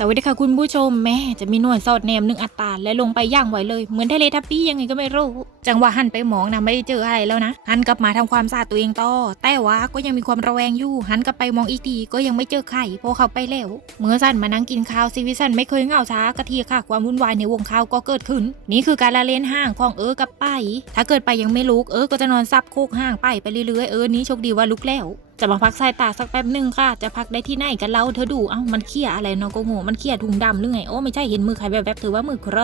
สวัสดีค่ะคุณผู้ชมแม่จะมีนวยสอดแนมหนึ่งอัตราและลงไปย่างไหวเลย เหมือนทะเลทับปี้ยังไงก็ไม่รู้ จังหวะหันไปมองนะไม่ได้เจออะไรแล้วนะ หันกลับมาทำความสะอาดตัวเองต่อ แต่ว่าก็ยังมีความระแวงอยู่ หันกลับไปมองอีกทีก็ยังไม่เจอไข่เพราะเขาไปแล้วเมื่อสันมานั่งกินข้าวซีวิสันไม่เคยเงาช้ากะทีค่ะ ความวุ่นวายในวงข้าวก็เกิดขึ้น นี่คือการละเล่นห่างของเออกับไปถ้าเกิดไปยังไม่ลุกเออก็จะนอนซับโคกห่างไปไปเรื่อยๆเออนี้โชคดีว่าลุกแล้ว จะมาพักสายตาสักแป๊บหนึ่งค่ะ จะพักได้ที่ไหนกันเล่าเธอดูเอ้ามันเขี่ยอะไรเนาะก็โง่มันเขี่ยถุงดำหรือไงโอ้ไม่ใช่เห็นมือใครแบบแบบๆถือว่ามือใคร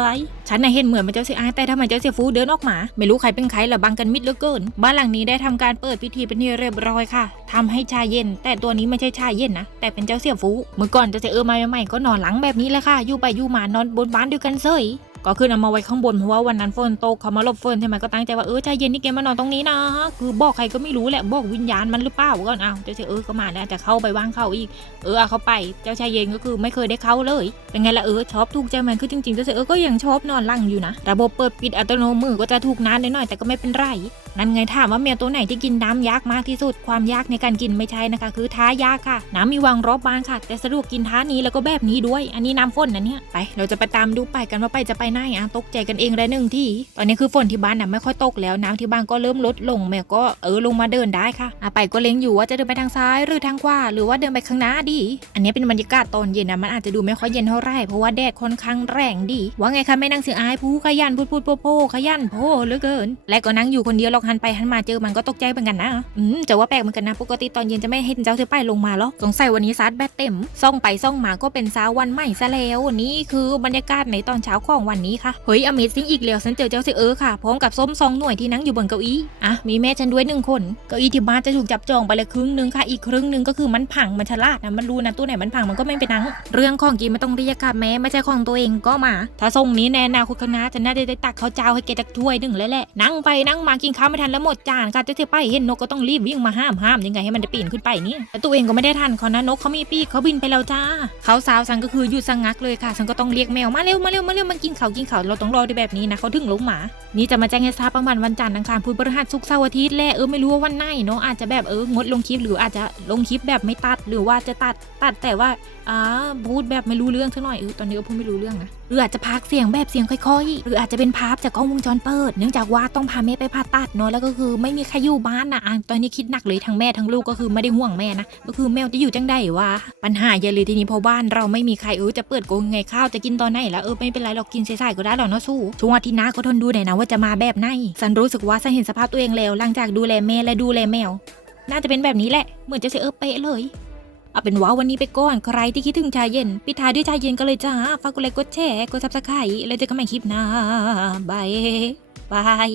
ฉันน่ะเห็นเหมือนมันเจ้าเสียอายแต่ทำไมเจ้าเสียฟูเดินออกมา ไม่รู้ใครเป็นใครละบังกันมิดเหลือเกิน บ้านหลังนี้ได้ทำการเปิดพิธีเป็นที่เรียบร้อยค่ะทำให้ชาเย็น แต่ตัวนี้ไม่ใช่ชาเย็นนะแต่เป็นเจ้าเสียฟูเมื่อก่อนเจ้าเสียเออมาใหม่ๆก็นอนหลังแบบนี้แหละค่ะอยู่ไปอยู่มานอนบนบ้านด้วยกันเซย ก็ขึ้นเอามาไว้ข้างบนเพราะว่าวันนั้นฝนตกเขามาลบฝนใช่ไหมก็ตั้งใจว่าเออใจเย็นนี่แกมานอนตรงนี้นะคือบอกใครก็ไม่รู้แหละบอกวิญญาณมันหรือเปล่าก่อนอ้าวเจ้าชายเออก็มาแล้วจะเข้าไปว่างเข้าอีกเออเขาไปเจ้าชายเย็นก็คือไม่เคยได้เข้าเลยเป็นไงล่ะเออชอบถูกใจมันคือจริงๆเจ้าชายเออก็ยังชอบนอนหลังอยู่นะ ระบบเปิดปิดอัตโนมือก็จะถูกนานหน่อยแต่ก็ไม่เป็นไรนั่นไงถามว่าแมวตัวไหนที่กินน้ำยากมากที่สุด ความยากในการกินไม่ใช่นะคะ คือท้ายากค่ะ น้ำมีวางรอบบ้านค่ะ แต่สะดวกกินท้านี้แล้วก็แบบนี้ด้วย อันนี้น้ำฝนนะเนี่ยไป เราจะไปตามดูไปกันว่าไปจะไปไหนอะตกใจกันเองได้หนึ่งที่ ตอนนี้คือฝนที่บ้านน่ะไม่ค่อยตกแล้วน้ำที่บ้านก็เริ่มลดลงแมวก็เออลงมาเดินได้ค่ะอะไปก็เล็งอยู่ว่าจะเดินไปทางซ้ายหรือทางขวาหรือว่าเดินไปข้างหน้าดี อันนี้เป็นบรรยากาศตอนเย็นนะมันอาจจะดูไม่ค่อยเย็นเท่าไหร่เพราะว่าแดดค่อนข้างแรงดี ว่าไงคะแม่นางเสืออายผู้ขยันพูดพูดโพโพขยันโพเหลือเกิน และก็นั่งอยู่คนเดียวหรอกหันไปหันมาเจอมันก็ตกใจเหมือนกันนะอืมจะว่าแปลกเหมือนกันนะ ปกติตอนเย็นจะไม่เห็นเจ้าเสือป้ายลงมาหรอกสงสัยวันนี้ซัดแบตเต็ม ซ่องไปซ่องมาก็เป็นเช้าวันใหม่ซะแล้วนี่คือบรรยากาศในตอนเช้าของวันนี้ค่ะ เฮ้ยอเมซิ่งอีกแล้วฉันเจอเจ้าเสือเออค่ะ พร้อมกับส้มซองหน่วยที่นั่งอยู่บนเก้าอี้ อะ มีแม่ฉันด้วยหนึ่งคน เก้าอี้ที่บ้านจะถูกจับจองไปเลยครึ่งหนึ่งค่ะ อีกครึ่งหนึ่งก็คือมันพังมันฉลาดนะ มันรู้นะตัวไหนมันพังมันก็ไม่ไปนั่ง เรื่องของกินไม่ต้องเรียกค่ะแม่ไม่ใช่ของตัวเองก็มา ถ้าทรงนี้แนนาคุณคณะจะน่าจะได้ตักข้าวเจ้าให้แกจักถ้วยหนึ่งเลยแหละ นั่งไปนั่งมากินข้าวไม่ทันแล้วหมดจานค่ะเจะเสียไปเห็นนกก็ต้องรีบวิ่งมาห้ามห้ามยังไงให้มันได้ปีนขึ้นไปนี่แต่ตัวเองก็ไม่ได้ทันเขานะนกเขามีปีกเขาบินไปแล้วจ้าเขาสาวสังก็คือหยุดสงงักเลยค่ะฉันก็ต้องเรียกแมวมาเร็วมาเร็วมาเร็วมันกินขเขาวกินเขาเราต้องรอด้วยแบบนี้นะเขาถึงลงหมา นี่จะมาแจ้งให้ทราบประมาณวันจันทร์อังคารพุธพฤหัสศุกร์เสาร์อาทิตย์แหละเออไม่รู้ว่าวันไหนเนาะอาจจะแบบเอองดลงคลิปหรืออาจจะลงคลิปแบบไม่ตัดหรือว่าจะตัดตัดแต่ว่าอ่าพูดแบบไม่รู้เรื่องสักหน่อยเออตอนนี้ก็พูดไม่รู้เรื่องนะ รืออาจจะพักเสียงแบบเสียงค่อยๆ หรืออาจจะเป็นภาพจากกล้องวงจรเปิด เนื่องจากว่าต้องพาแม่ไปผ่าตัดเนาะแล้วก็คือไม่มีใครอยู่บ้านนะอะตอนนี้คิดหนักเลยทั้งแม่ทั้งลูกก็คือไม่ได้ห่วงแม่นะก็คือแมวจะอยู่จังใดวะปัญหาใหญ่เลยทีนี้เพราะบ้านเราไม่มีใครเออจะเปิดโกงไงข้าวจะกินตอนไหนแล้วเออไม่เป็นไรเรากินใสายๆก็ได้หรอกเนาะสู้ช่วงอาทิตย์หน้าก็ทนดูหน่อยนะว่าจะมาแบบไหนสันรู้สึกว่าสันเห็นสภาพตัวเองแล้วหลังจากดูแลแม่และดูแลแมวน่าจะเป็นแบบนี้แหละ เหมือนจะเสียเออเป๊ะเลย เอาเป็นว่าวันนี้ไปก่อนใครที่คิดถึงชาเย็นปิดท้ายด้วยชาเย็นก็เลยจ้าฝากกดไลค์กดแชร์กดซับสไครต์แล้วเจอกันใหม่คลิปหน้าบายบาย